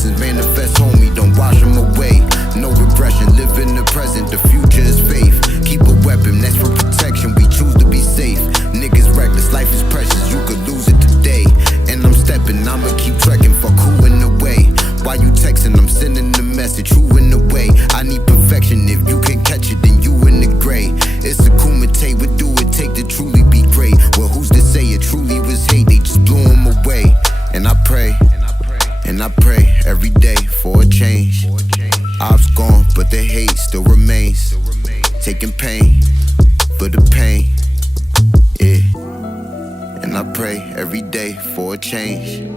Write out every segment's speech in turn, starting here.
blessings manifest, homie, don't wash them away. No regression, live in the present, the future is faith. Keep a weapon, that's for protection, we choose to be safe. Niggas reckless, life is precious, you could lose it today. And I'm stepping, I'ma keep trekking, fuck who in the way. While you texting, I'm sending the message, who in the way. I need perfection, if you can catch it, then you in the gray. It's a kumite, what do it take to truly be great? Well, who's to say it truly was hate, they just blew him away. And I pray, and I pray every day for a change. I've gone, but the hate still remains. Taking pain for the pain, yeah. And I pray every day for a change.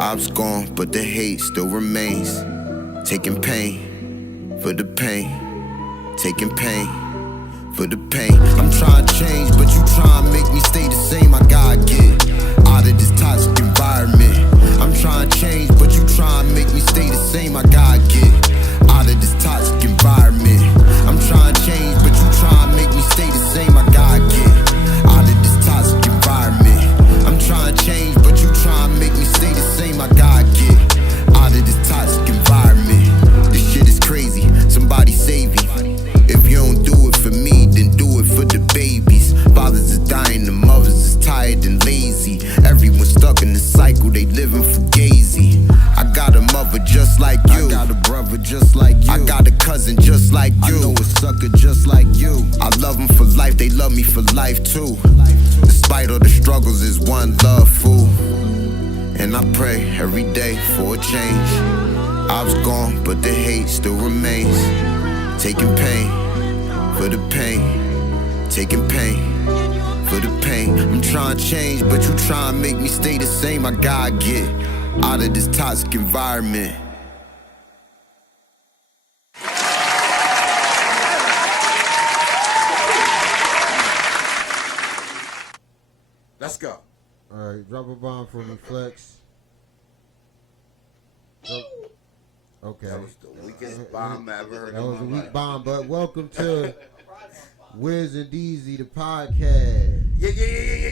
I've gone, but the hate still remains. Taking pain for the pain. Taking pain for the pain. I'm trying to change, but you trying to make me stay the same. I gotta get out of this toxic environment. I'm trying to change, but you trying to make me stay the same. I gotta get out of this toxic environment. I'm trying to change, but you trying to make me stay the same. I gotta get out of this toxic environment. I'm trying to change, but you trying to make me stay the same. I gotta get out of this toxic environment. This shit is crazy, somebody save me. If you don't do it for me, then do it for the babies. Fathers is dying, the mothers is tired and lazy. Everyone's stuck in the cycle, they living fugazi. I got a mother just like you, I got a brother just like you, I got a cousin just like you, I know a sucker just like you. I love them for life, they love me for life too. Despite all the struggles, is one love, fool. And I pray every day for a change. I was gone, but the hate still remains. Taking pain for the pain. Taking pain for the pain. I'm trying to change, but you trying to make me stay the same. I gotta get out of this toxic environment. Let's go. Alright, drop a bomb for me, Flex. Okay. That was the weakest bomb I ever heard. That was a weak bomb, but welcome to Wiz and Deexy, the podcast.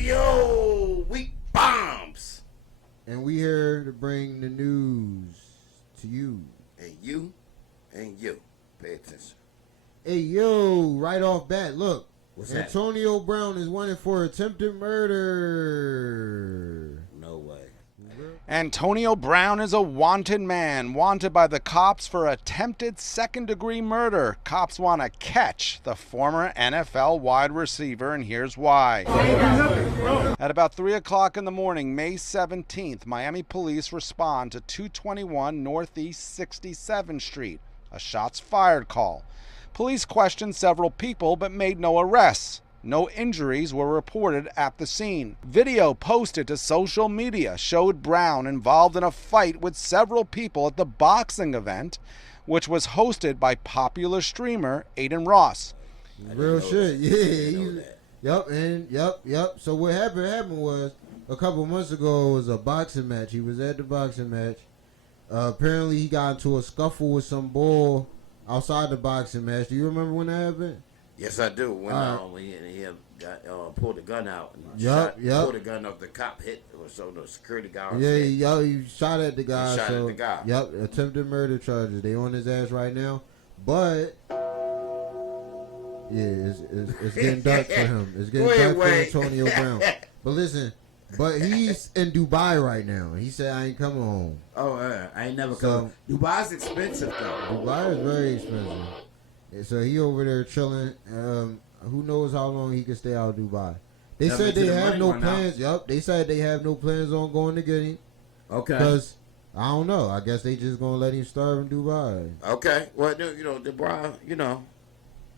Yo, weak bombs. And we here to bring the news to you. And you, pay attention. Hey, yo, right off bat, look. What's that? Antonio Brown is wanted for attempted murder. No way. Antonio Brown is a wanted man, wanted by the cops for attempted second-degree murder. Cops want to catch the former NFL wide receiver, and here's why. At about 3 o'clock in the morning, May 17th, Miami police respond to 221 Northeast 67th Street, a shots fired call. Police questioned several people but made no arrests. No injuries were reported at the scene. Video posted to social media showed Brown involved in a fight with several people at the boxing event, which was hosted by popular streamer Aiden Ross. Real shit, yeah. Yep. So what happened was a couple months ago it was a boxing match. He was at the boxing match. Apparently he got into a scuffle with some bull outside the boxing match. Do you remember when that happened? Yes, I do. When he pulled the gun out and pulled the gun up, the cop hit, so the security guard. Yeah, he shot at the guy. At the guy. Yep, attempted murder charges. They on his ass right now, but yeah, it's getting dark for him. It's getting dark for Antonio Brown. But listen, but he's in Dubai right now. He said, "I ain't coming home." Oh, I ain't never come. Dubai's expensive though. Dubai is very expensive. So he over there chilling. Who knows how long he can stay out of Dubai? They said they have no plans. Yup, they said they have no plans on going to get him. Okay. Because I don't know. I guess they just gonna let him starve in Dubai. Okay. Well, Dubai,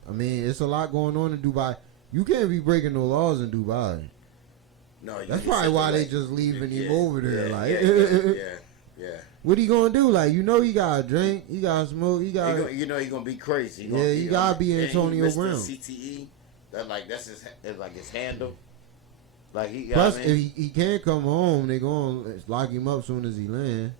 I mean, it's a lot going on in Dubai. You can't be breaking no laws in Dubai. No, that's probably why they just leaving him over there. Yeah. What he gonna do? Like, he gotta drink, he gotta smoke, he gotta. He gonna be crazy. He gotta be Antonio Brown. CTE. That's his handle. Like Plus, if he can't come home, they gonna lock him up soon as he land.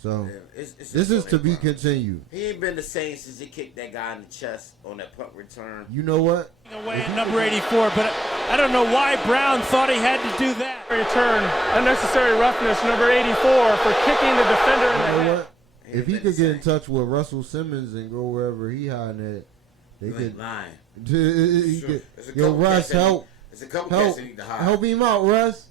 So it's this is to be continued. He ain't been the same since he kicked that guy in the chest on that punt return. You know what? Away at number 84, but I don't know why Brown thought he had to do that. Return, unnecessary roughness, number 84 for kicking the defender in the head. What? If he could get in touch with Russell Simmons and go wherever he hiding at, they could. Lying. Yo, Russ, help. There's a couple cats that need to hide. Help him out, Russ.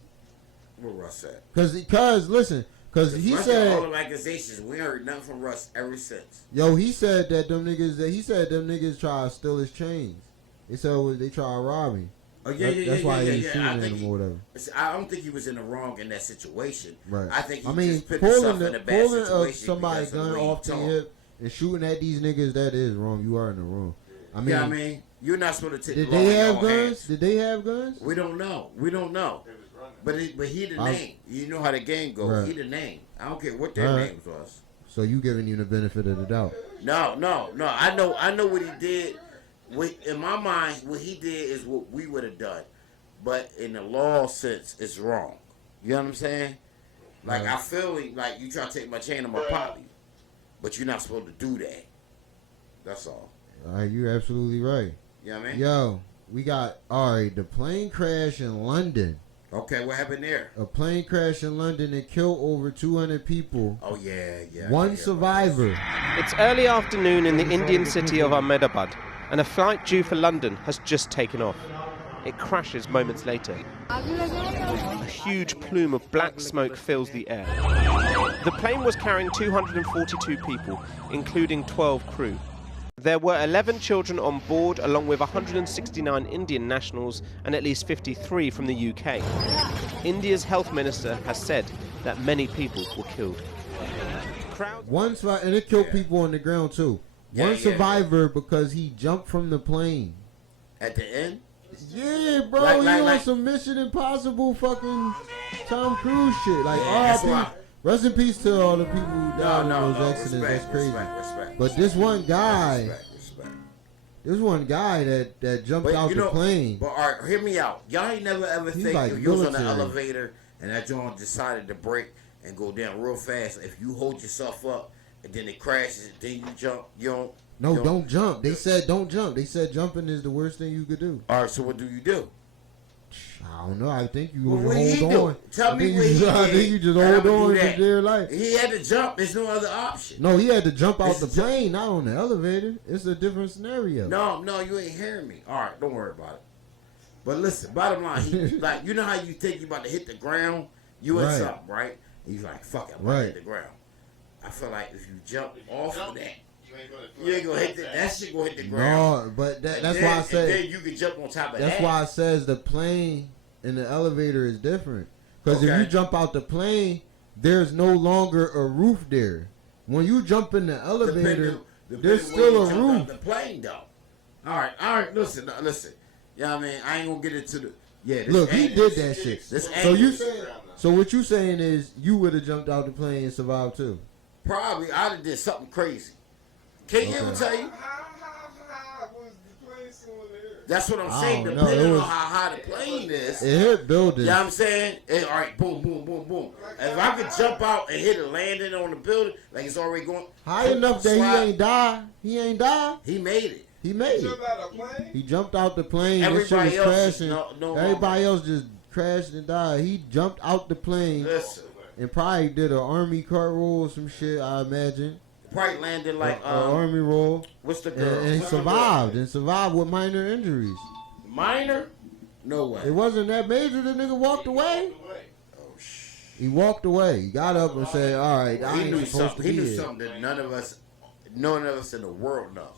Where Russ at? Cause listen. Because he said all the accusations. We heard nothing from Russ ever since. Yo, he said that them niggas try to steal his chains. They said they try to rob him. Oh yeah, That's why yeah, he's shooting him or whatever. I don't think he was in the wrong in that situation. Right. I think he just put himself in a bad situation. Somebody's gun off the hip and shooting at these niggas, that is wrong. You are in the wrong. I mean, you're not supposed to take. Did they have guns? Did they have guns? We don't know. But he the name. You know how the game goes. Right. He the name. I don't care what their names was. So you giving you the benefit of the doubt? No. I know what he did. In my mind, what he did is what we would have done. But in the law sense, it's wrong. You know what I'm saying? Like, I feel like you try to take my chain, I'm going to pop you. But you're not supposed to do that. That's all. All right, you're absolutely right. You know what I mean? Yo, we got, the plane crash in London. Okay, what happened there? A plane crash in London that killed over 200 people. Oh, yeah. One survivor. It's early afternoon in the Indian city of Ahmedabad, and a flight due for London has just taken off. It crashes moments later. A huge plume of black smoke fills the air. The plane was carrying 242 people, including 12 crew. There were 11 children on board, along with 169 Indian nationals and at least 53 from the UK. India's health minister has said that many people were killed. And it killed people on the ground too. One survivor because he jumped from the plane. At the end? Yeah, bro, he on some Mission Impossible fucking Tom Cruise shit. Like, rest in peace to all the people who died in those accidents. That's crazy. Respect. But this one guy, that jumped out the plane. But all right, hear me out. Y'all ain't never ever think if you was on the elevator and that joint decided to break and go down real fast. If you hold yourself up and then it crashes, then you jump. Don't jump. They said don't jump. They said jumping is the worst thing you could do. All right, so what do you do? I don't know. I think you hold on. Tell me what he did. I think you just hold on for dear life. He had to jump. There's no other option. No, he had to jump out the plane, not on the elevator. It's a different scenario. No, you ain't hearing me. All right, don't worry about it. But listen, bottom line, like, you know how you think you about to hit the ground? You in something, right? And you're like, fuck it, I'm going to hit the ground. I feel like if you jump off of that, you ain't gonna hit that shit gonna hit the ground. No, but that's why I said. Then you can jump on top of that. That's why it says the plane and the elevator is different. Because if you jump out the plane, there's no longer a roof there. When you jump in the elevator, there's still a roof. The plane though. All right. Listen. Yeah, I mean, I ain't gonna get into the. Look, he did that shit. So what you saying is you would have jumped out the plane and survived too? Probably. I'd have did something crazy. Can't you ever tell you? How was the plane still in the air? That's what I'm saying. Depending on how high the plane is. It hit buildings. You know what I'm saying? All right, boom, boom, boom, boom. If I could jump out and hit a landing on the building, like it's already going. High enough that he ain't die. He made it. He made it. He jumped out the plane. Everybody else crashing. Everybody else just crashed and died. He jumped out the plane. And probably did an army cart roll or some shit, I imagine. Probably landed like army roll. What's the girl? And survived with minor injuries. Minor? No way. It wasn't that major. The nigga walked away. Oh shit. He walked away. He got up and said, "All right, I ain't supposed to be here." He knew something that none of us in the world know.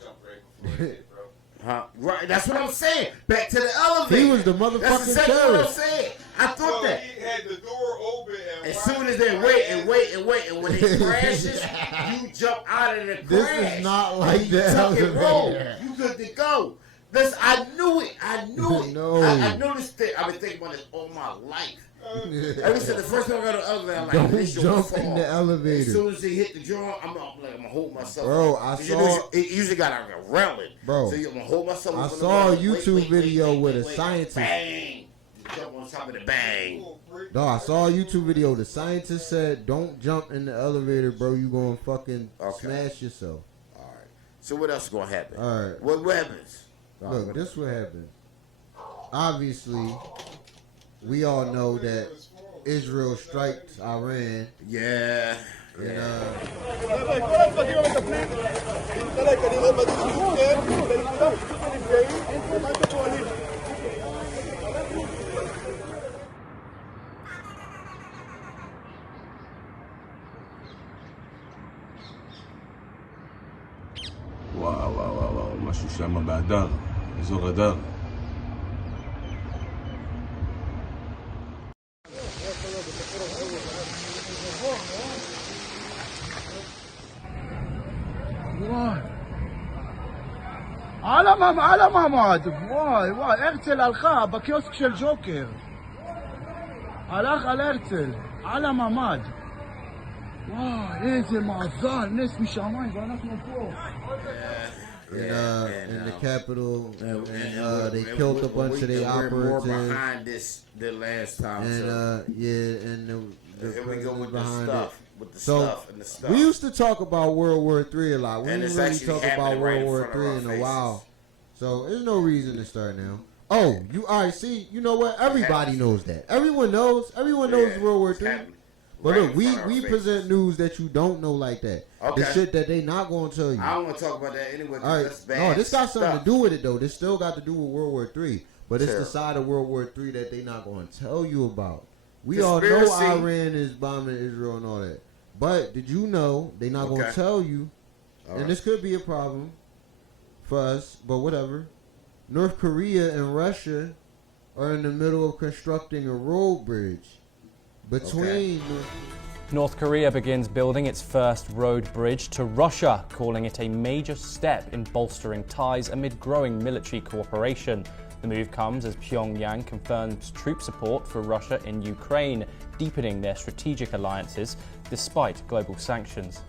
Huh? Right. That's what I'm saying. Back to the elevator. He was the motherfucking That's exactly what I'm terrorist. saying. I thought that. He had the door open. As soon as they wait, and when it crashes, you jump out of the crash. This is not like that. Elevator. You good to go. Listen, I knew it. No. I knew this thing. I've been thinking about this all my life. Ever since the first time I got on the elevator, I'm like, Don't this shit jump will in fall. the elevator. As soon as he hit the drum, I'm gonna hold myself. Bro, up. It usually got a railing. Bro, So I'm gonna hold myself. I up saw a wait, YouTube video with a wait, scientist. Bang! You jump on top of the bang. No, I saw a YouTube video. The scientist said, "Don't jump in the elevator, bro. You gonna fucking smash yourself." All right. So what else gonna happen? All right. What happens? Look, this what happened. Obviously, we all know that Israel strikes Iran. Yeah. And וואו, משהו שם באדר, אזור הדר. על הממ"ד, וואי, הרצל הלכה בקיוסק של ג'וקר. הלך על הרצל, על הממ"ד. וואי, איזה מזל, נס משמיים, ואנחנו פה. in the capital, they killed a bunch of their operatives. More behind this the last time. And and the here we go with the stuff. With the So stuff and the stuff. we used to talk about World War III a lot. We And didn't it's really actually talk about happening right World in front War of III our in a faces. while. So there's no reason to start now. Oh, you all right? See, you know what? Everybody knows that. Everyone knows. Everyone knows Yeah, World War it's III. happening But right look, in we front of our faces. present news that you don't know like that. Okay. The shit that they not gonna tell you. I don't want to talk about that anyway. All right. That's bad No, this got something stuff. to do with it though. This still got to do with World War III. But it's Sure. the side of World War III that they not gonna tell you about. We all know Conspiracy. Iran is bombing Israel and all that. But did you know they not gonna Okay. tell you? All And right. this could be a problem for us, but whatever. North Korea and Russia are in the middle of constructing a road bridge between. North Korea begins building its first road bridge to Russia, calling it a major step in bolstering ties amid growing military cooperation. The move comes as Pyongyang confirms troop support for Russia in Ukraine, deepening their strategic alliances despite global sanctions.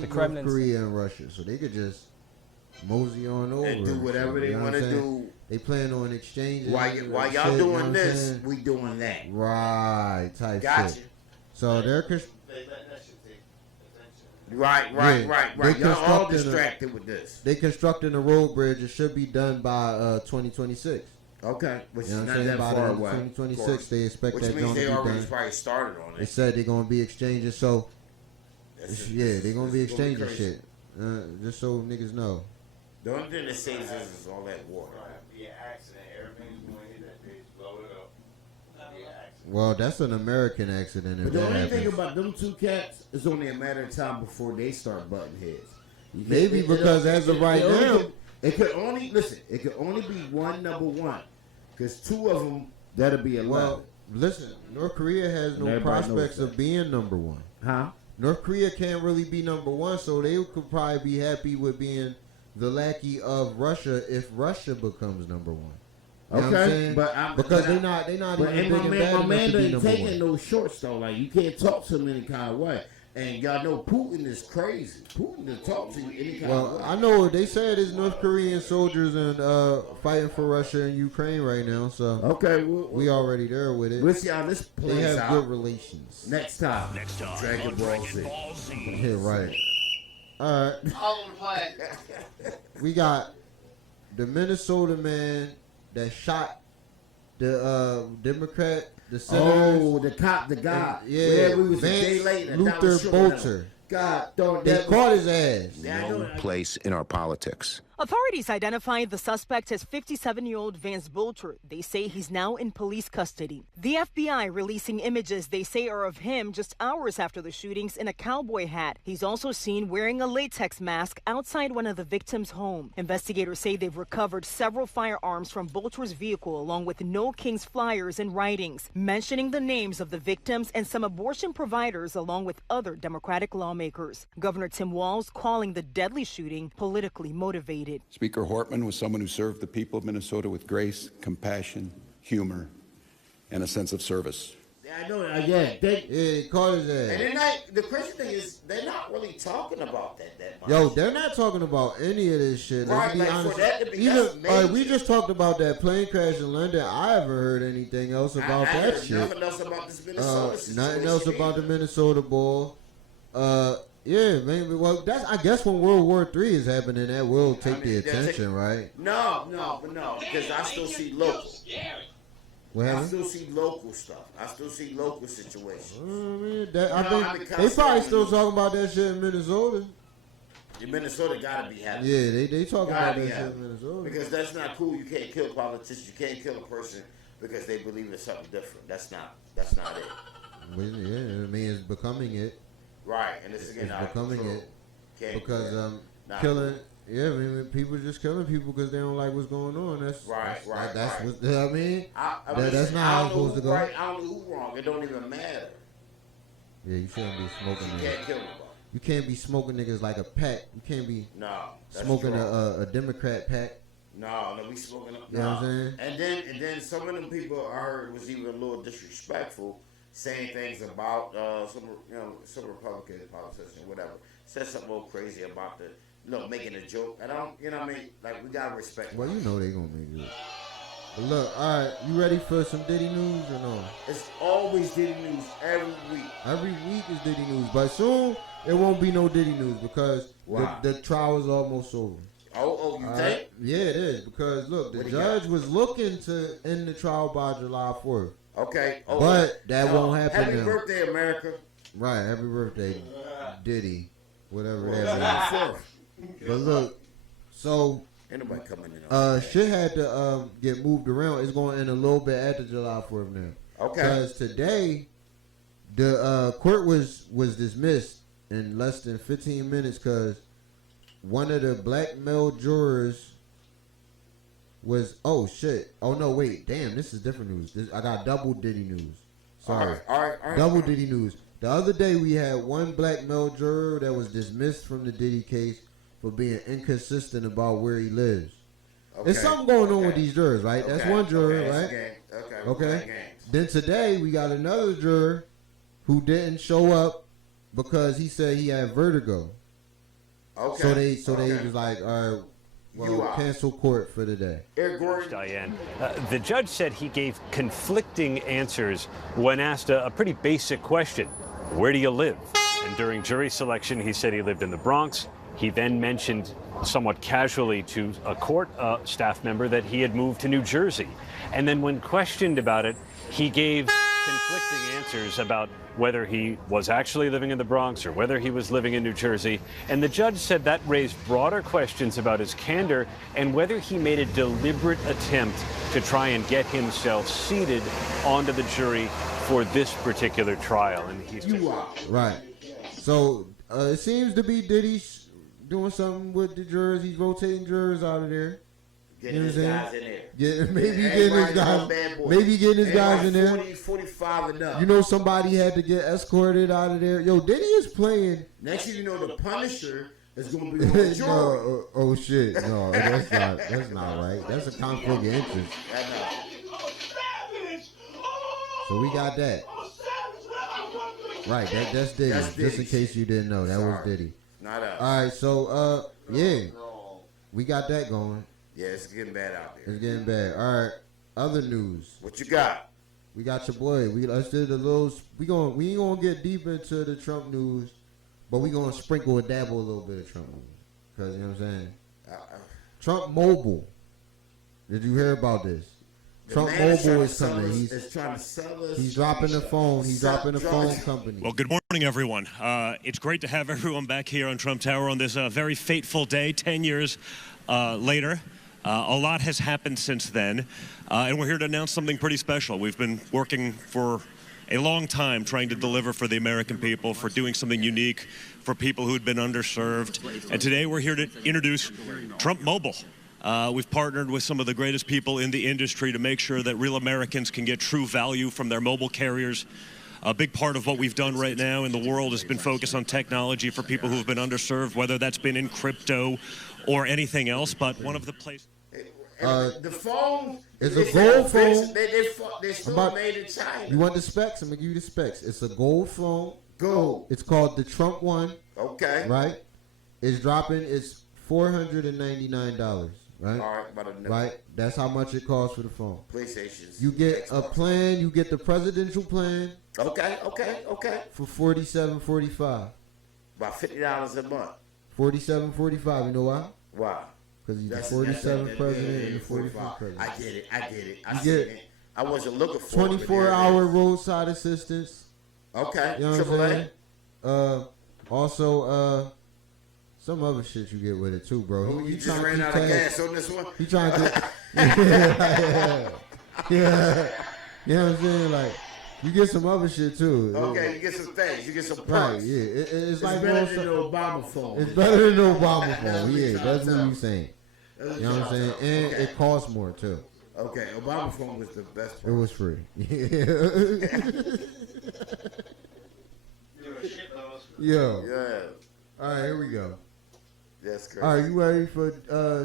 The Kremlin, North Korea and Russia, so they could just mosey on over And do whatever they you know want what to I'm saying? do. They plan on exchanging. While shit, y'all you know doing what I'm this, saying? we doing that. Right, type Gotcha. shit. So they're Right. They Y'all all constructing distracted with this. They constructing a road bridge. It should be done by 2026. Okay, which You know is what not I'm saying? that By far the away. 2026, they expect Which that means joint to they be already done. probably started on They it. said they're gonna be exchanging. So yeah, they're gonna be this is gonna be exchanging crazy. shit. Just so niggas know. The only thing that saves us is all that water. Well, that's an American accident. If But the that only thing happens. about them two cats is only a matter of time before they start butting heads. Maybe because as of right now, it could only It could only be one number one, because two of them that'll be 11. well, listen, North Korea has And no everybody knows prospects that. of being number one. Huh? North Korea can't really be number one, so they could probably be happy with being the lackey of Russia if Russia becomes number one. You know what I'm saying? Because they're not But even and big my and bad man enough to be ain't number taking one. no shorts though. Like you can't talk to him any kind of way. And y'all know Putin is crazy. Putin will talk to you any kind of Well, way. I know they said it's North Korean soldiers and fighting for Russia and Ukraine right now, so Okay, we already there with it. we'll see how this plays They have out. good relations. Next time. Dragon Ball Z. Yeah, right. All right. We got the Minnesota man that shot the Democrat, the senator. Oh, the cop, the guy. Yeah, we was a day Vance late. and that Luther was shooting at him. Bolter. God, don't They that caught his ass. Yeah, I know. place in our politics. Authorities identified the suspect as 57-year-old Vance Bolter. They say he's now in police custody. The FBI releasing images they say are of him just hours after the shootings in a cowboy hat. He's also seen wearing a latex mask outside one of the victims' home. Investigators say they've recovered several firearms from Bolter's vehicle along with No Kings flyers and writings mentioning the names of the victims and some abortion providers along with other Democratic lawmakers. Governor Tim Walz calling the deadly shooting politically motivated. Speaker Hortman was someone who served the people of Minnesota with grace, compassion, humor, and a sense of service. Yeah, I know. They caught his ass. And they're not. The crazy thing is, they're not really talking about that much. Yo, they're not talking about any of this shit. Let's be honest. For that to be Even we just talked about that plane crash in London. I haven't heard anything else about that shit. Nothing else about this Minnesota situation. Nothing else about the Minnesota ball. Yeah, maybe. Well, I guess when World War III is happening, that will take the attention, right? No, because I still see local. I still see local stuff. I still see local situations. I think they probably still talking about that shit in Minnesota. Minnesota gotta be happy. Yeah, they talking about that shit in Minnesota. Because that's not cool. You can't kill politicians. You can't kill a person because they believe in something different. That's not it. Well, yeah, I mean it's becoming it. Right, and it's becoming it because killing. Yeah, I mean people just killing people because they don't like what's going on. That's right. That's what I mean. That's not how it's supposed to go. Right, I don't know who's wrong. It don't even matter. Yeah, you shouldn't be smoking. You can't kill nobody. You can't be smoking niggas like a pack. You can't be smoking a Democrat pack. No, we smoking. You know what I'm saying? And then some of them people I heard was even a little disrespectful, saying things about some Republican politician, whatever. Said something a little crazy about making a joke. And I don't, you know what I mean? Like, we gotta respect. Well, you know they gonna make it. But look, all right, you ready for some Diddy news or no? It's always Diddy news every week. Every week is Diddy news, but soon it won't be no Diddy news because the trial is almost over. Oh, you think? Yeah, it is because look, the judge was looking to end the trial by July 4th. Okay. But that won't happen Happy now. birthday, America. Right, happy birthday, Diddy, whatever that means. But look, so ain't nobody coming in. Shit had to get moved around. It's going to end a little bit after July 4th now. Okay. Because today, the court was dismissed in less than 15 minutes because one of the black male jurors was, oh shit, oh no, wait, damn, this is different news. I got double Diddy news. Sorry. All right. Double Diddy news. The other day we had one black male juror that was dismissed from the Diddy case for being inconsistent about where he lives. Okay. There's something going on with these jurors, right? That's one juror, right? Okay. Then today we got another juror who didn't show up because he said he had vertigo. Okay. So they was like, all right, well, cancel court for the day. Diane, the judge said he gave conflicting answers when asked a pretty basic question: where do you live? And during jury selection, he said he lived in the Bronx. He then mentioned somewhat casually to a court staff member that he had moved to New Jersey. And then when questioned about it, he gave conflicting answers about whether he was actually living in the Bronx or whether he was living in New Jersey. And the judge said that raised broader questions about his candor and whether he made a deliberate attempt to try and get himself seated onto the jury for this particular trial. And he's right. So it seems to be Diddy doing something with the jurors. He's rotating jurors out of there. Getting his guys in there. Yeah, maybe getting his guys in there. 40, 45 and up. You know, somebody had to get escorted out of there. Yo, Diddy is playing. Next thing you know, the Punisher is going to be on the jury. No, oh shit, no, that's not right. That's a conflict of interest. So we got that. Right, that's Diddy. Just in case you didn't know, that was Diddy. Not us. All right, so yeah, we got that going. Yeah, it's getting bad out there. It's getting bad. All right, other news. What you got? We got your boy. Let's do the little. We ain't gonna get deep into the Trump news, but we gonna sprinkle and dabble a little bit of Trump news. Cause you know what I'm saying. Trump Mobile. Did you hear about this? Trump Mobile is coming. He's trying to sell us. He's dropping the phone. He's dropping the phone company. Well, good morning, everyone. It's great to have everyone back here on Trump Tower on this very fateful day, 10 years later. A lot has happened since then, and we're here to announce something pretty special. We've been working for a long time trying to deliver for the American people, for doing something unique for people who had been underserved. And today we're here to introduce Trump Mobile. We've partnered with some of the greatest people in the industry to make sure that real Americans can get true value from their mobile carriers. A big part of what we've done right now in the world has been focused on technology for people who have been underserved, whether that's been in crypto or anything else. But one of the places... The phone is a gold phone. They still made in China. You want the specs? I'm gonna give you the specs. It's a gold phone. Gold. It's called the Trump One. Okay. Right. It's dropping. It's $499. Right. All right. Right. That's how much it costs for the phone. PlayStations. You get a plan. You get the presidential plan. Okay. For $47.45. About $50 a month. $47.45. You know why? Why? Because he's the 47th president and the 45th president. I get it. You get I wasn't looking for 24-hour roadside assistance. Okay. You know what I'm saying? Also, some other shit you get with it too, bro. You just ran out of gas on this one? He trying to get... yeah. You know what I'm saying? Like, you get some other shit too. Okay, you get some things. You get some perks. Right, yeah. It's like better than the Obama phone. It's better than the Obama phone. Yeah, that's what you saying. You know what I'm saying? And it costs more too. Okay, Obama phone was the best part. It was free. Yo. Yeah. All right, here we go. That's crazy. All right, you ready for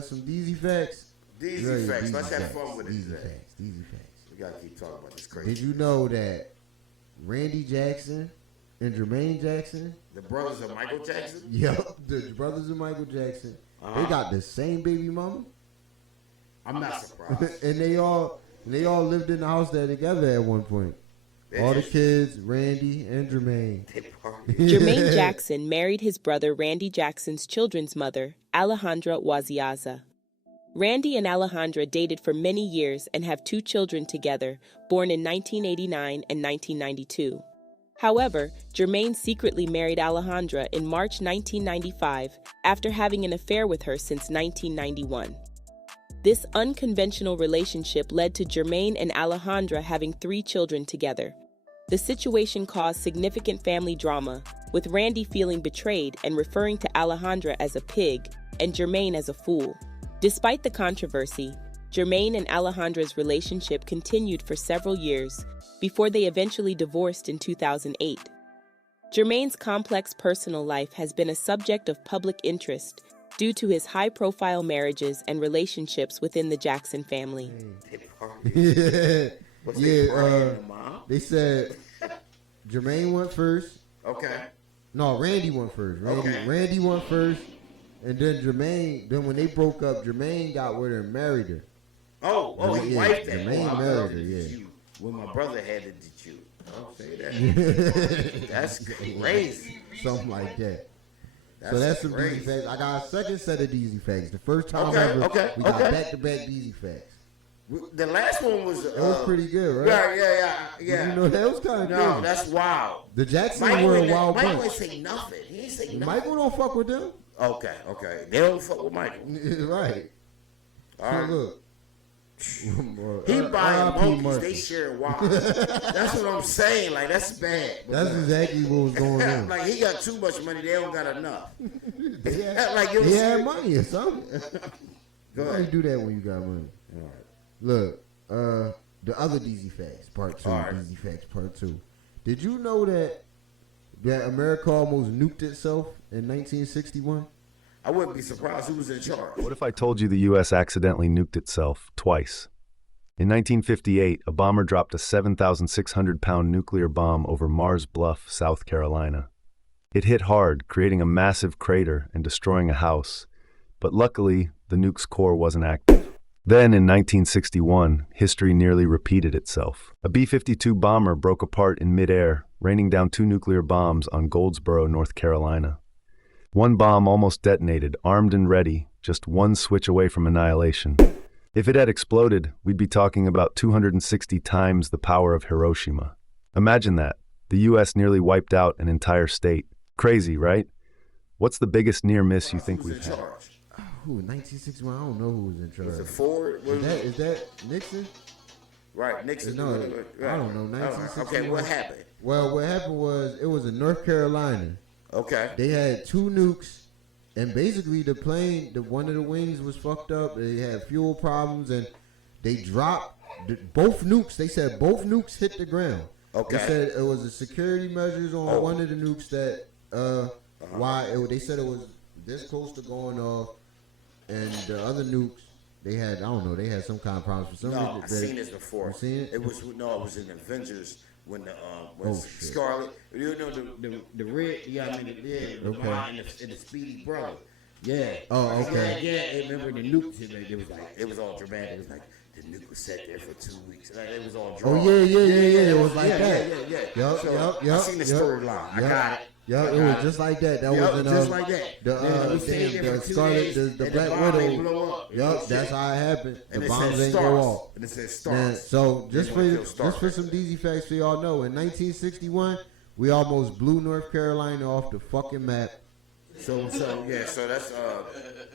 some Deezy facts? Deezy facts. Let's have fun with Deezy this. facts. Deezy facts. We gotta keep talking about this crazy. Did you know that Randy Jackson and Jermaine Jackson, the brothers of Michael Jackson? Yep, the brothers of Michael Jackson, they got the same baby mama. I'm not surprised. And they all lived in the house there together at one point. All the kids, Randy and Jermaine. Jermaine Jackson married his brother Randy Jackson's children's mother, Alejandra Waziaza. Randy and Alejandra dated for many years and have 2 children together, born in 1989 and 1992. However, Jermaine secretly married Alejandra in March 1995 after having an affair with her since 1991. This unconventional relationship led to Jermaine and Alejandra having 3 children together. The situation caused significant family drama, with Randy feeling betrayed and referring to Alejandra as a pig and Jermaine as a fool. Despite the controversy, Jermaine and Alejandra's relationship continued for several years before they eventually divorced in 2008. Jermaine's complex personal life has been a subject of public interest due to his high-profile marriages and relationships within the Jackson family. They said Jermaine went first. Okay. No, Randy went first. Randy went first, and then Jermaine. Then when they broke up, Jermaine got with her and married her. He wiped that. Jermaine married her. Yeah. When my brother had it, did you? Don't say that. That's crazy. Something like that. So that's some Deezy facts. I got a second set of Deezy facts. The first time ever, we got back-to-back Deezy facts. The last one was... it was pretty good, right? Yeah. You know, that was kind of good. No, that's wild. The Jacksons were a wild bunch. Michael ain't say nothing. He ain't say nothing. Michael don't fuck with them. Okay. They don't fuck with Michael. Right. All right. So look. He buying monkeys, they share wives. That's what I'm saying. Like, that's bad. That's exactly what was going on. Like, he got too much money, they don't got enough. He had money or something. Go ahead. You do that when you got money. All right. Look, the other Deezy Facts, part 2. Right. Deezy Facts, part 2. Did you know that America almost nuked itself in 1961? I wouldn't be surprised who was in charge. What if I told you the U.S. accidentally nuked itself twice? In 1958, a bomber dropped a 7,600-pound nuclear bomb over Mars Bluff, South Carolina. It hit hard, creating a massive crater and destroying a house. But luckily, the nuke's core wasn't active. Then, in 1961, history nearly repeated itself. A B-52 bomber broke apart in midair, raining down 2 nuclear bombs on Goldsboro, North Carolina. One bomb almost detonated, armed and ready, just one switch away from annihilation. If it had exploded, we'd be talking about 260 times the power of Hiroshima. Imagine that. The U.S. nearly wiped out an entire state. Crazy, right? What's the biggest near miss you think we've had? Who, 1961? I don't know who was in charge. Was it Ford? Is that Nixon? Right, Nixon. No, I don't know. 1961. Okay, what happened? Well, what happened was, it was in North Carolina. Okay. They had 2 nukes, and basically the plane, one of the wings was fucked up. They had fuel problems, and they dropped both nukes. They said both nukes hit the ground. Okay. They said it was the security measures on one of the nukes that they said it was this close to going off, and the other nukes they had, I don't know, they had some kind of problems for some reason. No, I've seen this before. You seen it? It was in Avengers when the when shit. Scarlet, you know the red, yeah, I mean the Mind and the Speedy brother. Yeah. Oh, okay. Yeah. Remember the nukes? It was all dramatic. It was like the nuke was set there for 2 weeks. Like, it was all drawn. Oh yeah. It was like that. Yeah. Yup. I seen the storyline. I got it. It was just like that. That was just like that. The Scarlet, the Black Widow. Yup, that's how it happened. The bombs ain't go off. And it said stars. So just for some DZ facts for y'all know, in 1961, we almost blew North Carolina off the fucking map. So that's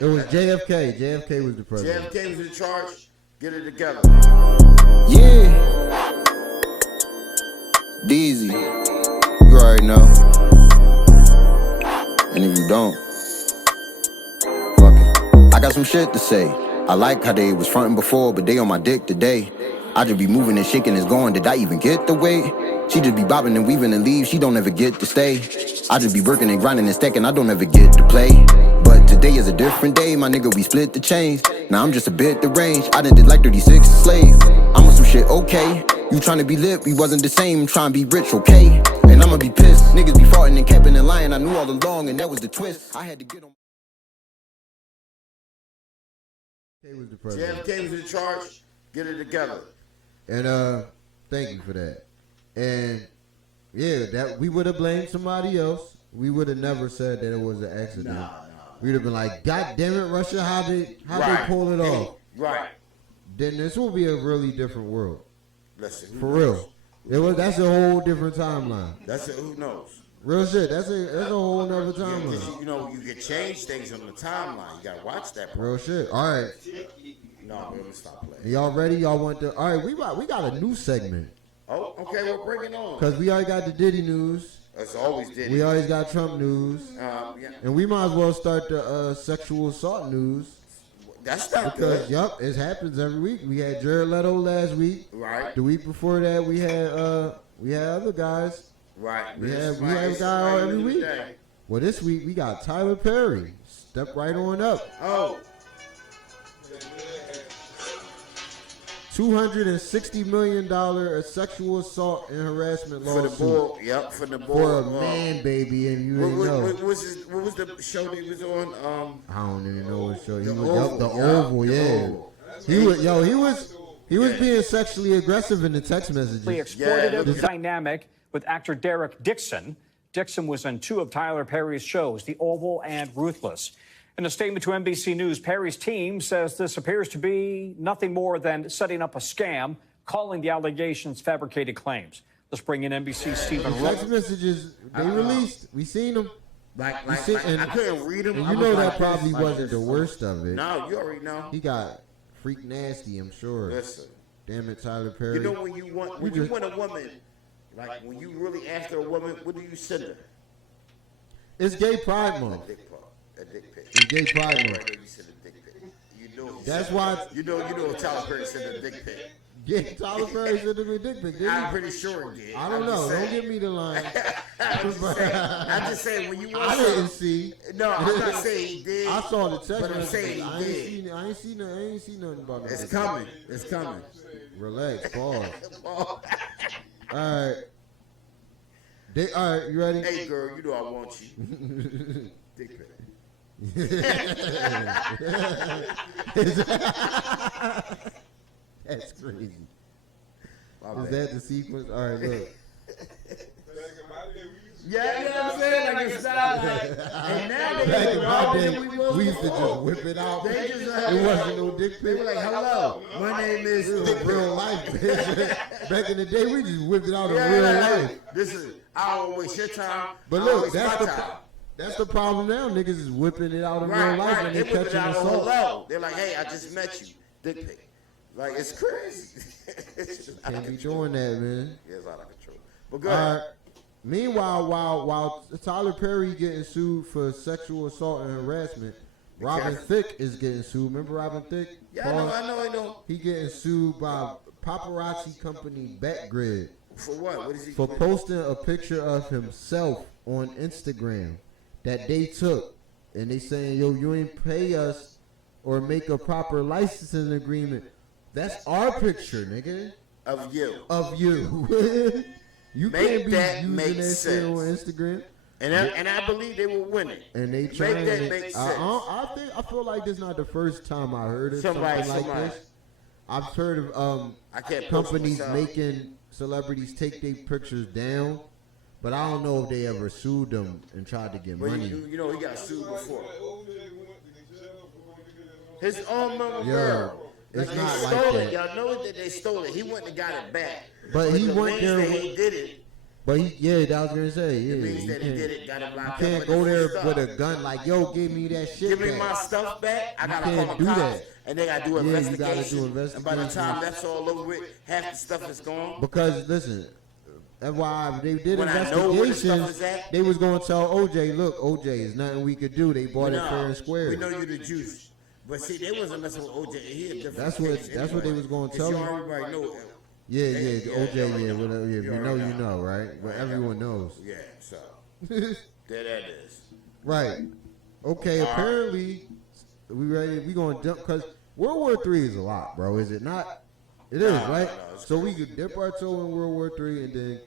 It was JFK. JFK was the president. JFK was in charge. Get it together. Yeah. Deezy. You already know. And if you don't, fuck it. I got some shit to say. I like how they was frontin' before, but they on my dick today. I just be moving and shaking and going. Did I even get the weight? She just be bobbing and weaving and leave. She don't ever get to stay. I just be working and grinding and stacking. I don't ever get to play. But today is a different day. My nigga, we split the chains. Now I'm just a bit deranged. I done did like 36 slave. I'm on some shit, okay. You tryna be lit, we wasn't the same. Tryna be rich, okay. And I'ma be pissed. Niggas be farting and capping and lying. I knew all along, and that was the twist. I had to get on. JFK was in charge. Get it together. And thank you for that. And yeah, that we would have blamed somebody else. We would have never said that it was an accident. No. We'd have been like, God damn it, Russia, how they pull it off? Right. Then this will be a really different world. Listen, for real. That's a whole different timeline. Who knows? Real shit. That's a whole nother timeline. Yeah, you can change things on the timeline. You gotta watch that part. Real shit. All right. No, we're gonna stop playing. Y'all ready? Y'all want to? All right, we got a new segment. Oh, okay. We'll bring it on. Cause we already got the Diddy news. It's always Diddy. We always got Trump news. Yeah. And we might as well start the sexual assault news. That's not because, good. Yup, it happens every week. We had Jared Leto last week. Right. The week before that, we had other guys. Right. We have a guy every week. Well, this week we got Tyler Perry. Step right on up. Oh. $260 million sexual assault and harassment lawsuit. For the bull. For a man, baby, and you didn't know. What was the show that he was on? I don't even know what show. He was Oval. The Oval, yeah. He was being sexually aggressive in the text messages. Exploitative dynamic with actor Derek Dixon. Dixon was on 2 of Tyler Perry's shows, The Oval and Ruthless. In a statement to NBC News, Perry's team says this appears to be nothing more than setting up a scam, calling the allegations fabricated claims. Let's bring in NBC's Stephen Rowe. Text messages they released. We seen them. I couldn't read them. And you know that probably wasn't the worst of it. No, you already know. He got freak nasty, I'm sure. Listen. Damn it, Tyler Perry. You know when you want a woman, like when you really after a woman, what do you send her? It's Gay Pride Month. A dick pic. It's Gay Pride Month. You know. That's why. You know Tyler Perry sent a dick pic. Yeah, Tyler Perry sent him a dick pic. I'm pretty sure he did. I don't know. Don't give me the line. I'm just saying when you want. I didn't see. No, I'm not saying he did. I saw the text. But I'm saying he did. I ain't see nothing about it. It's coming. It's coming. Relax. Pause. All right. All right. You ready? Hey, girl. You know I want you. Dick pic. That's crazy. Is that the sequence? All right, look. Yeah, you know what I'm saying? Like it's not like. And now Back in my they day, we used to just whip it out. It wasn't no dick pic. They were like, "Hello, my name is." This is real life, bitch. Back in the day, we just whipped it out in real life. This is. I don't waste your time. But look, that's the problem now. Niggas is whipping it out in real life and they catching assault. They're like, "Hey, I just met you." Dick pic. Like it's crazy. Can't be doing that, man. Yeah, it's out of control. But go ahead. Meanwhile, while Tyler Perry getting sued for sexual assault and harassment, Robin Thicke is getting sued. Remember Robin Thicke? Yeah, I know. He getting sued by paparazzi company Backgrid. For what? What is he? For posting a picture of himself on Instagram that they took, and they saying, "Yo, you ain't pay us or make a proper licensing agreement. That's our picture, nigga. Of you. Of you. You Make can't be that using make that shit on sense. Instagram. And I believe they were winning. And they trying make that to make sense. I feel like this is not the first time I heard of something like this. I've heard of companies making celebrities take their pictures down, but I don't know if they ever sued them and tried to get money. You know he got sued before. His own mama Yeah, girl. it's Like not they like stole that. it. Y'all know that they stole it. He went and got it back. But he the went means there that with- he did it. But that was gonna say, yeah, means you that he did it, got him locked can't up go with there the with a stuff. gun like, yo, give me that shit Give me back. my stuff back. I You gotta can't call do the cops, that. and they gotta do Yeah, you gotta investigation. do And by the time investigation. that's all over with, half the stuff is gone. Because listen, that's why they did When I know where the stuff investigations. is at, They was gonna tell OJ, look, OJ, is nothing we could do. They bought it fair and square. We know you the juice. But see, they wasn't messing with OJ. He a different That's what they was gonna tell you. you. Everybody know. Yeah, OJ, we know you know, right? But everyone knows. Yeah, so there that is. Right. Okay. Apparently, we ready. We gonna jump because World War III is a lot, bro. Is it not? It is, right? So we could dip our toe in World War III and then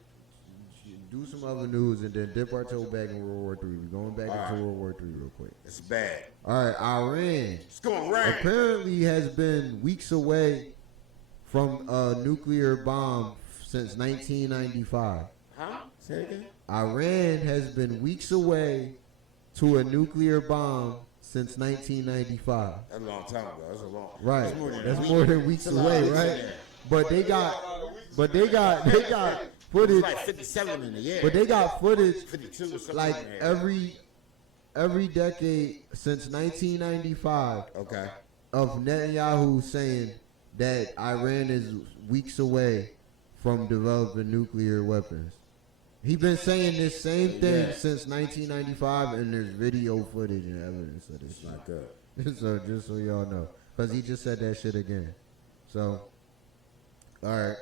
do some other news and then dip our toe back in World War III. We're going back into World War III real quick. It's bad. All right, Iran. It's going right. Apparently has been weeks away from a nuclear bomb since 1995. Huh? Say it again. Iran has been weeks away to a nuclear bomb since 1995. That's a long time ago. That's a long. Right. That's More than weeks away, right? But they got footage. It's like 57 in the year. But they got footage 52 or something like there. every decade since 1995. Okay. Of Netanyahu saying that Iran is weeks away from developing nuclear weapons. He's been saying this same thing since 1995, and there's video footage and evidence of this. Not good. So just so y'all know, because he just said that shit again. So, all right.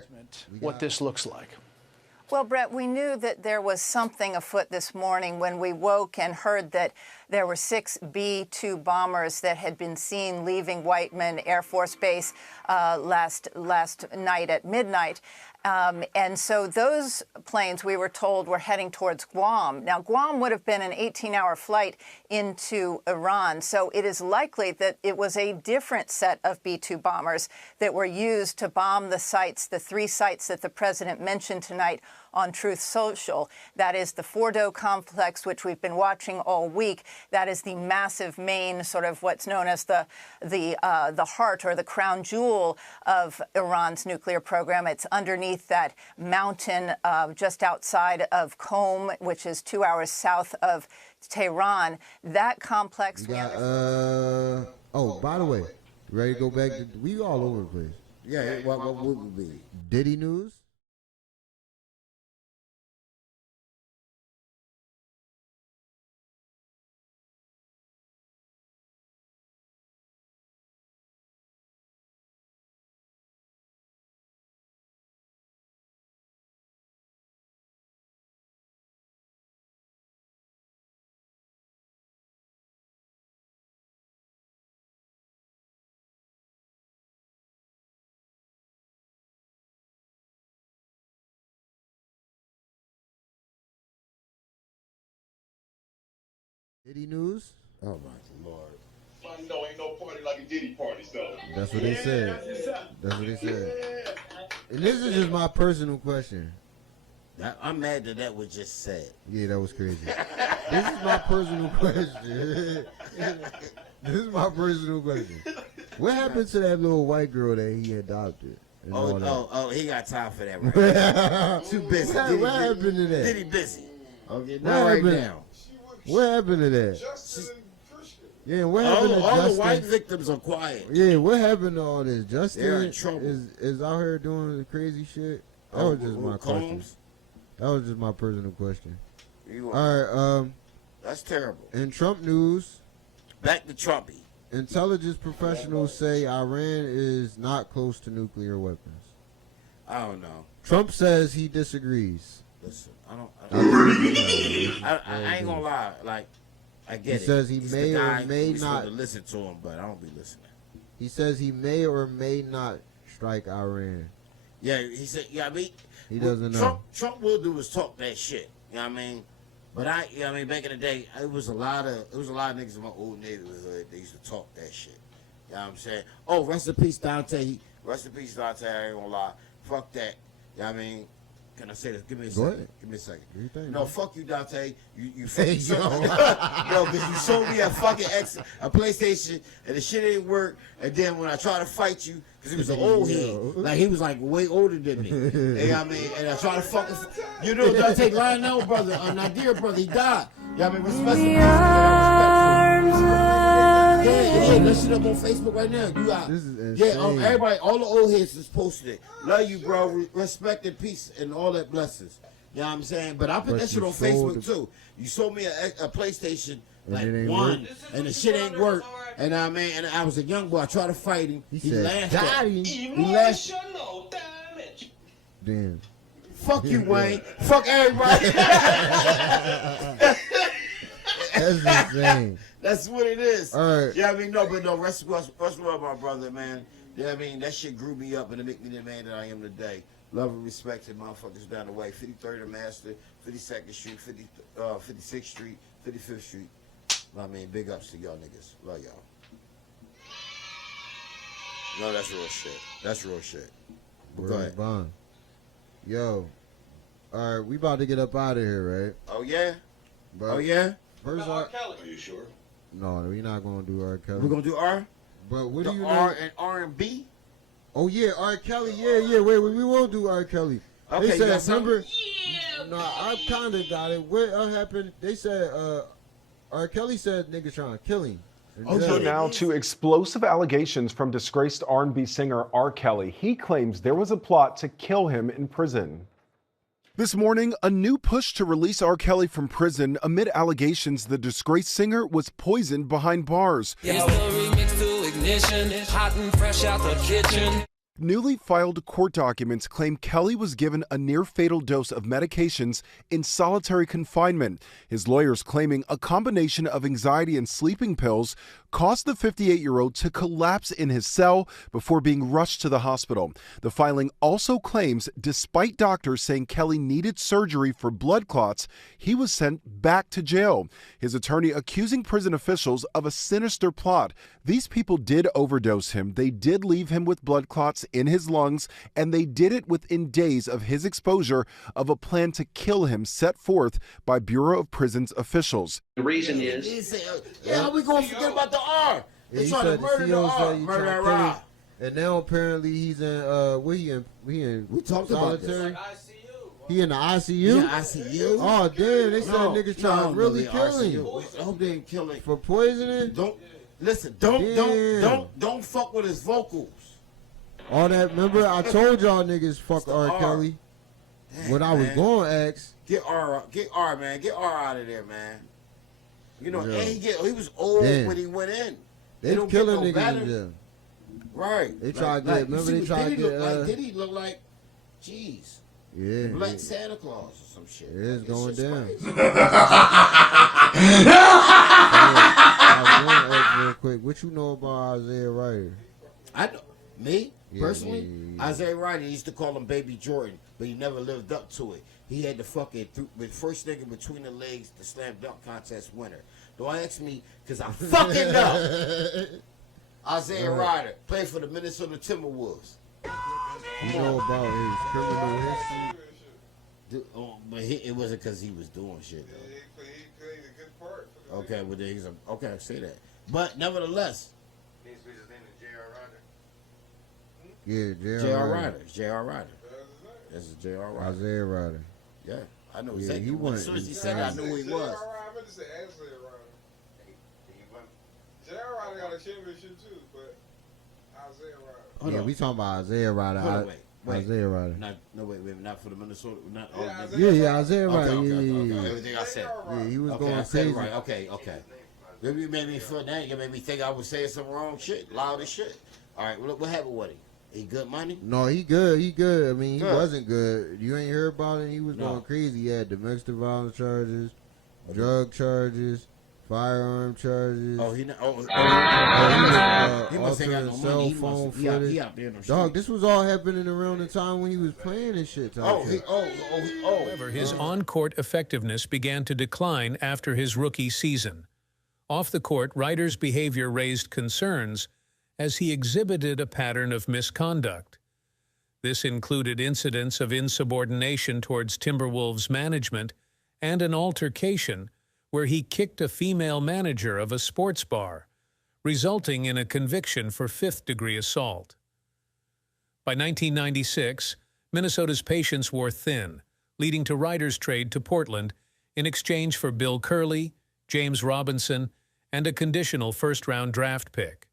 What this looks like. Well, Brett, we knew that there was something afoot this morning when we woke and heard that there were 6 B-2 bombers that had been seen leaving Whiteman Air Force Base last night at midnight. And so those planes, we were told, were heading towards Guam. Now, Guam would have been an 18-hour flight into Iran, so it is likely that it was a different set of B-2 bombers that were used to bomb the sites, the 3 sites that the president mentioned tonight on Truth Social. That is the Fordo complex, which we've been watching all week. That is the massive main, sort of what's known as the heart or the crown jewel of Iran's nuclear program. It's underneath that mountain just outside of Qom, which is 2 hours south of Tehran. That complex. We got, oh, by the way, ready to go back to, we all over the place. Yeah, what would it be? Diddy news? Diddy news? Oh my Lord. No, ain't no party like a Diddy party, so. That's what they said. That's what they said. And this is just my personal question. I'm mad that was just said. Yeah, that was crazy. This is my personal question. This is my personal question. What happened to that little white girl that he adopted? Oh, he got time for that right Too busy. What happened to that? Diddy busy. Okay, What now right happened? now. What happened to that? Yeah, what happened to all Justin? the white victims are quiet. Yeah, what happened to all this? Justin They're in trouble. is out here doing crazy shit. That was just my question. That was just my personal question. All right, that's terrible. In Trump news, back to Trumpy. Intelligence professionals say Iran is not close to nuclear weapons. I don't know. Trump says he disagrees. Listen, I ain't gonna lie. Like, I get it. He says he He's may the or guy may we not to listen to him, but I don't be listening. He says he may or may not strike Iran. Yeah, he said. Yeah, I mean, he doesn't know. Trump will do is talk that shit. You know what I mean? But back in the day, it was a lot of niggas in my old neighborhood. They used to talk that shit. You know what I'm saying? Oh, rest in peace, Dante. Rest in peace, Dante. I ain't gonna lie. Fuck that. You know what I mean? Can I say this? Give me a second. Ahead. Give me a second. Do you think, no, man? fuck you, Dante. You fucking yo, because you sold me a fucking a PlayStation and the shit ain't work. And then when I tried to fight you, because he was an old head, like he was like way older than me. You know what I mean? And I tried to fucking, you know, Dante Lionel brother, Nadir brother, he died. You know what I mean? Respect yeah, that shit up on Facebook right now. You got this is insane. yeah, everybody, all the old heads just posted it. Love you, bro. Respect and peace and all that blessings. You know what I'm saying? But I put that shit on Facebook too. You sold me a PlayStation like one, and the shit ain't work. And I mean, and I was a young boy. I tried to fight him. He laughed. He laughed. Damn. Fuck you, Wayne. Fuck everybody. That's insane. That's what it is. All right. Yeah, I mean, no, rest love, my brother, man. Yeah, I mean, that shit grew me up and it made me the man that I am today. Love and respect to motherfuckers down the way. 53rd and Master, 52nd Street, 56th Street, 55th Street. I mean, big ups to y'all niggas. Love y'all. No, that's real shit. That's real shit. But go ahead. Bond. Yo. All right, we about to get up out of here, right? Oh, yeah? But oh, yeah? First R. Kelly. Are you sure? No, we're not going to do R. Kelly. We're going to do R? But what the do you R know? and R&B? Oh, yeah, R. Kelly. Yeah. Wait, we will do R. Kelly. Okay, they said, remember? Yeah. No, I kind of got it. What happened? They said, R. Kelly said niggas trying to kill him. So now to explosive allegations from disgraced R&B singer R. Kelly. He claims there was a plot to kill him in prison. This morning, a new push to release R. Kelly from prison amid allegations the disgraced singer was poisoned behind bars. It's the remix to Ignition, hot and fresh out the kitchen. Newly filed court documents claim Kelly was given a near-fatal dose of medications in solitary confinement. His lawyers claiming a combination of anxiety and sleeping pills caused the 58-year-old to collapse in his cell before being rushed to the hospital. The filing also claims, despite doctors saying Kelly needed surgery for blood clots, he was sent back to jail. His attorney accusing prison officials of a sinister plot. These people did overdose him. They did leave him with blood clots in his lungs, and they did it within days of his exposure of a plan to kill him set forth by Bureau of Prisons officials. The reason is... Yeah, how we going to forget about the R? They trying to murder the R. Murder that R. And now apparently he's in, we talked solitary. About this. He in the ICU? Yeah, ICU. Oh, damn, they said niggas trying to really kill him. I hope they didn't kill him. For poisoning? Don't fuck with his vocals. All that, remember I told y'all niggas fuck R. Kelly. Damn, what I was going to ask. Get R, man. Get R out of there, man. You know, and he was old when he went in. They don't killing niggas in jail. Right. They try to get, remember they try to get, did he look like, jeez. Yeah. Black Santa Claus or some shit. It is going down. I was going to ask real quick, what you know about Isaiah Ryder? I know. Me? Personally? Isaiah Ryder, used to call him Baby Jordan, but he never lived up to it. He had the fucking first nigga between the legs, the slam dunk contest winner. Don't ask me, because I fucking know. Isaiah Ryder played for the Minnesota Timberwolves. You know about his criminal history? But it wasn't because he was doing shit, though. He played a good part. Okay, well, he's okay, I say that. But nevertheless. Yeah, J.R. Ryder. J.R. Ryder. That's J.R. Ryder. Isaiah Ryder. Yeah, I know exactly. As soon as he said it, I knew who he was. I meant to say Isaiah Ryder. J.R. Ryder got a championship too, but Isaiah Ryder. Yeah, we talking about Isaiah Ryder. Wait. Isaiah Ryder. Wait, not for the Minnesota. Not Isaiah Ryder. Okay. Everything I said. Yeah, he was going crazy. Right. Okay. Maybe you made me feel that. You made me think I was saying some wrong shit, loud as shit. All right, what happened with him? He good money? No, he good. I mean, he wasn't good. You ain't heard about it? He was going crazy. He had domestic violence charges, drug charges, Firearm charges. Oh, he must ain't got no cell money. phone He out there in the Dog, street. this was all happening around the time when he was playing and shit. However, his on-court effectiveness began to decline after his rookie season. Off the court, Ryder's behavior raised concerns as he exhibited a pattern of misconduct. This included incidents of insubordination towards Timberwolves management and an altercation where he kicked a female manager of a sports bar, resulting in a conviction for fifth-degree assault. By 1996, Minnesota's patience wore thin, leading to Ryder's trade to Portland in exchange for Bill Curley, James Robinson, and a conditional first-round draft pick.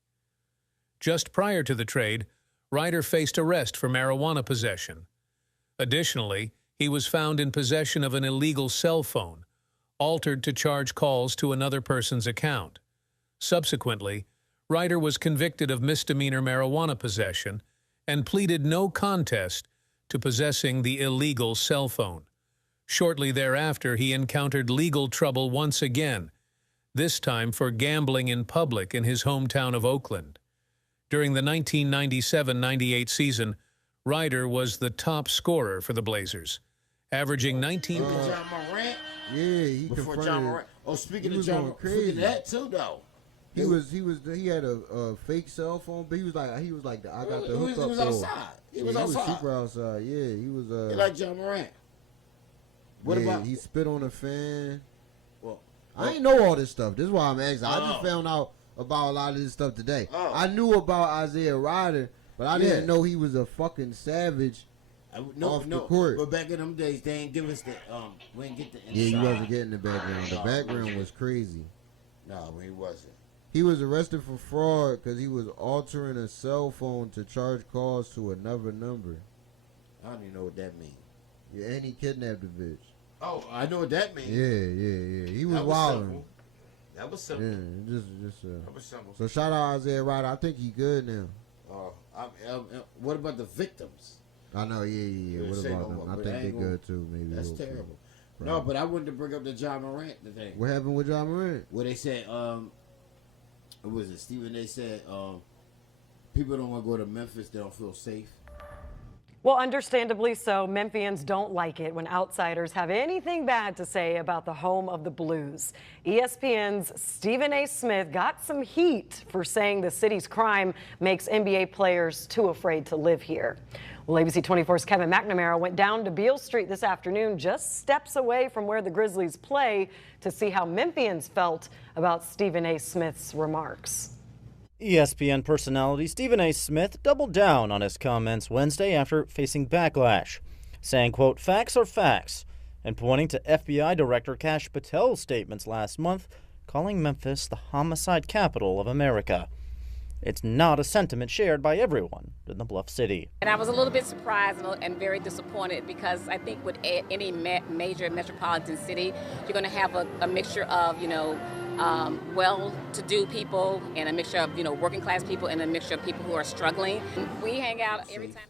Just prior to the trade, Ryder faced arrest for marijuana possession. Additionally, he was found in possession of an illegal cell phone, altered to charge calls to another person's account. Subsequently, Ryder was convicted of misdemeanor marijuana possession and pleaded no contest to possessing the illegal cell phone. Shortly thereafter, he encountered legal trouble once again, this time for gambling in public in his hometown of Oakland. During the 1997-98 season, Ryder was the top scorer for the Blazers, averaging 19 points. John Morant. Yeah, he Before confronted. John Morant. Oh, speaking he of was John going Morant, crazy. speaking of that too, though. He had a fake cell phone, but he was like I got the He was hookup. outside. He was outside. He was super outside. Yeah, he was. He like John Morant. What about? He spit on a fan. Well, I ain't know all this stuff. This is why I'm asking. I just Oh. found out about a lot of this stuff today. Oh. I knew about Isaiah Ryder, but I didn't know he was a fucking savage off the court. But back in them days, they ain't give us the we ain't get the inside. Yeah, he wasn't getting the background. The background was crazy. No, he wasn't. He was arrested for fraud because he was altering a cell phone to charge calls to another number. I don't even know what that means. Yeah, and he kidnapped the bitch. Oh, I know what that means. Yeah. He was That was wilding. simple. That was simple. Yeah, just. That was simple. So shout out Isaiah Ryder. I think he good now. What about the victims? I know, yeah. What Say about no them? more, I but think I they ain't good too. Maybe That's hopefully. terrible. No, but I wanted to bring up the John Morant thing. What happened with John Morant? Where they said, what was it? Stephen A. said, people don't want to go to Memphis. They don't feel safe. Well, understandably so. Memphians don't like it when outsiders have anything bad to say about the home of the Blues. ESPN's Stephen A. Smith got some heat for saying the city's crime makes NBA players too afraid to live here. Well, ABC 24's Kevin McNamara went down to Beale Street this afternoon, just steps away from where the Grizzlies play, to see how Memphians felt about Stephen A. Smith's remarks. ESPN personality Stephen A. Smith doubled down on his comments Wednesday after facing backlash, saying, quote, "Facts are facts," and pointing to FBI Director Kash Patel's statements last month, calling Memphis the homicide capital of America. It's not a sentiment shared by everyone in the Bluff City. And I was a little bit surprised and very disappointed because I think with any major metropolitan city, you're going to have a mixture of, well-to-do people and a mixture of, working-class people and a mixture of people who are struggling. We hang out every time.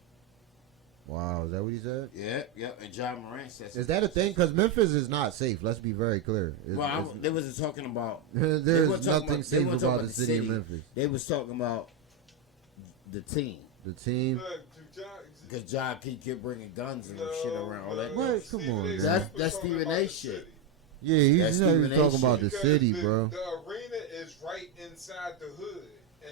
Wow, is that what he said? Yeah. And John Morant said. Is that a thing? Because Memphis is not safe. Let's be very clear. They wasn't talking about. There's nothing safe about the city of Memphis. They was talking about the team. The team. Because John kept bringing guns and shit around. All that. What? Come on, man. That's Stephen A. shit. Yeah, he's Stephen A. talking about the shit. city, bro. The arena is right inside the hood.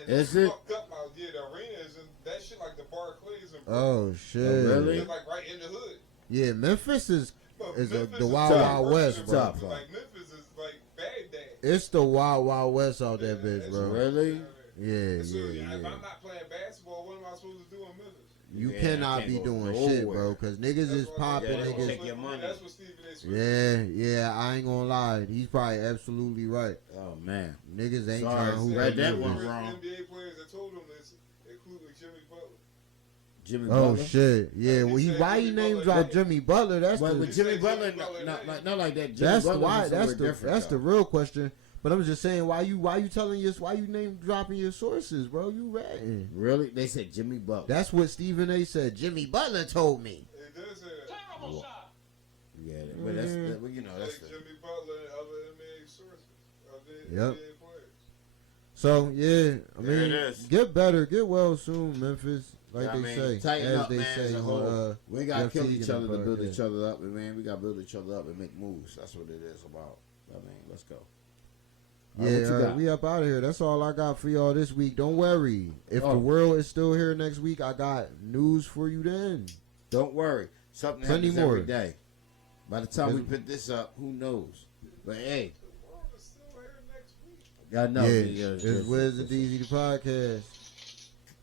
And Is it's it? fucked up out there. The arena is that shit like the Barclays and Oh shit! really? It's like right in the hood. Yeah, Memphis is Memphis the wild wild west, bro. Like Memphis is like Baghdad. It's the wild wild west out that bitch, bro. Really? Yeah. If I'm not playing basketball, what am I supposed to do in Memphis? You cannot be doing shit, bro, because niggas is popping, niggas. Take your money. That's what Stephen A. Smith Yeah, I ain't gonna lie. He's probably absolutely right. Oh man, niggas ain't Sorry, trying to read that one wrong. NBA players that told him this, including Jimmy Butler. Jimmy Oh Butler. shit! Yeah, well, why you name drop Jimmy Butler? That's Well, the, with Jimmy Butler, not like that. Jimmy that's Butler why. was That's somewhere the different, that's though. the real question. But I'm just saying, why you name dropping your sources, bro? You ratting? Really? They said Jimmy Butler. That's what Stephen A. said. Jimmy Butler told me. It does say that. Terrible shot. Yeah, but that's Like that's the. Jimmy Butler and other NBA sources. Yep. So yeah, I There mean, it is. get better, get well soon, Memphis. Like I they mean, say, tighten as up, they man, say. as a whole. We gotta Jeff kill Teague each in other the to build podcast. each other up, and man, we gotta build each other up and make moves. That's what it is about. I mean, let's go. All right, what you got? We up out of here. That's all I got for y'all this week. Don't worry. If the world is still here next week, I got news for you then. Don't worry. Something Plenty happens more. every day. By the time we put this up, who knows? But hey. I know. It's Wiz and Deexy, the podcast.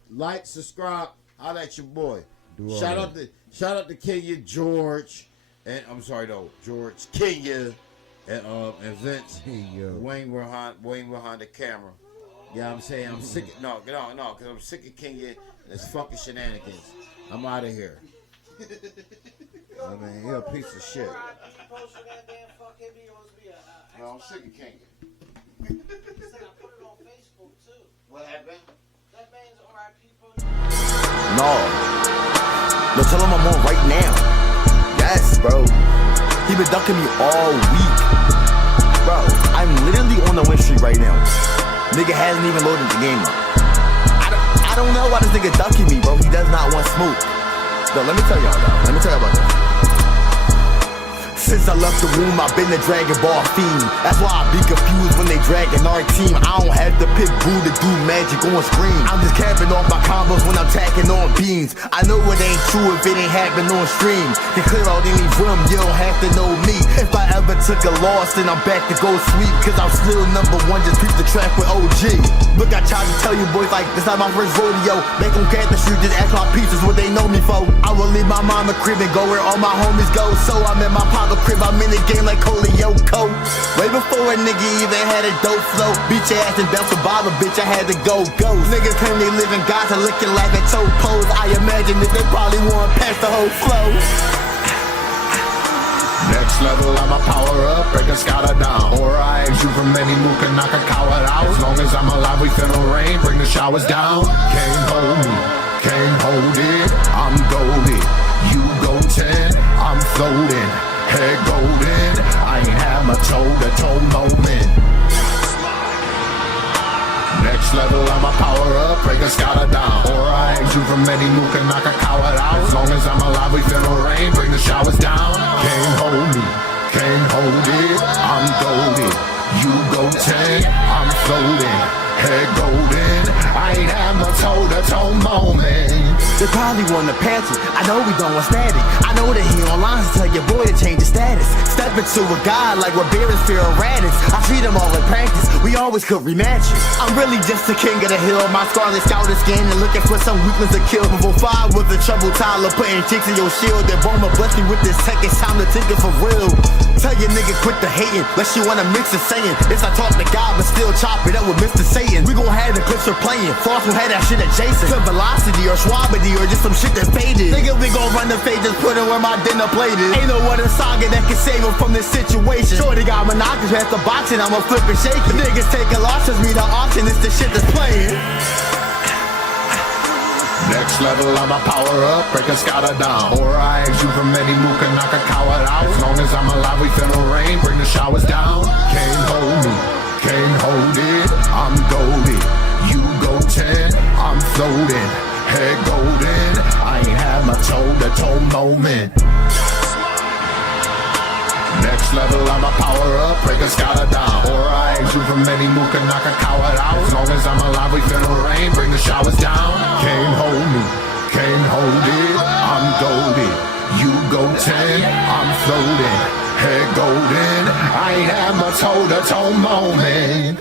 Like, subscribe. Holla at your boy. Do all Shout that. out to Kenya, George, and George, Kenya, and Vince, Wayne behind the camera. Yeah, I'm saying I'm sick. Because I'm sick of Kenya and his fucking shenanigans. I'm out of here. I mean, you're a piece of shit. No, I'm sick of Kenya. What happened? No, tell him I'm on right now. Yes, bro. He been ducking me all week. Bro, I'm literally on the win streak right now. Nigga hasn't even loaded the game up. I don't know why this nigga ducking me, bro. He does not want smoke. No, let me tell y'all about this. Since I left the womb, I've been a Dragon Ball fiend. That's why I be confused when they dragging our team. I don't have to pick Boo to do magic on screen. I'm just capping off my combos when I'm tacking on beans. I know it ain't true if it ain't happen on stream. To clear out any room, you don't have to know me. If I ever took a loss, then I'm back to go sweep. Cause I'm still #1, just keep the track with OG. Look, I tried to tell you boys like this not my first rodeo. Make them cat the street, just ask my pieces what they know me for. I will leave my mama crib and go where all my homies go. So I'm in my papa crib, I'm in the game like Yoko. Way before a nigga even had a dope flow. Beat your ass and bounce a bottle, bitch, I had to go ghost. Niggas claim they live in Gaza looking like a toe pose. I imagine that they probably want past the whole flow. Next level, I'ma power up, break a scholar down. Or I exit you from any move, can knock a coward out. As long as I'm alive, we feel no rain, bring the showers down. Can't hold me, can't hold it, I'm golden. You go 10, I'm floating. Head golden, I ain't had my toe-to-toe moment. Next level, I'ma power up, break a scholar down. Or I exit you from any move, can knock a coward out. As long as I'm alive, we feel no rain, bring the showers down. Can't hold me, can't hold it, I'm golden. You go 10, I'm floating. Head golden, I ain't had my toe-to-toe moment. They probably wanna patch it, I know we don't want static. I know that he online to tell your boy to change his status. Step into a god like what Beer is fear of radix. I treat him all in practice, we always could rematch it. I'm really just the king of the hill, my scarlet scouter skin and looking for some weakness to kill. Before 5 was the trouble Tyler, putting chicks in your shield. Then Boma bless me with this tech, it's time to think it for real. Tell your nigga quit the hating, unless you wanna mix the saying. It's I talk to God but still chop it up with Mr. Satan. We gon' have the clips for playing, Floss will have that shit adjacent to velocity or Schwabity or just some shit that's faded. Nigga, we gon' run the fade, just put it where my dinner plate is. Ain't no other saga that can save him from this situation. Shorty got monoculous, has the boxing, I'ma flip and shake it. Niggas taking losses, me the auction, it's the shit that's playing. Next level, I'ma power up, break a scholar down. Or I exit you from any move, can knock a coward out. As long as I'm alive, we feel no rain, bring the showers down. Can't hold me, can't hold it, I'm golden. You go 10, I'm floating. Head golden, I ain't had my toe-to-toe moment. Next level, I'ma power up, break a scholar down. Or I exit you from any move, can knock a coward out. As long as I'm alive, we feel no rain, bring the showers down. Can't hold me, can't hold it, I'm golden. You go 10, I'm floating. Head golden, I ain't had my toe-to-toe moment.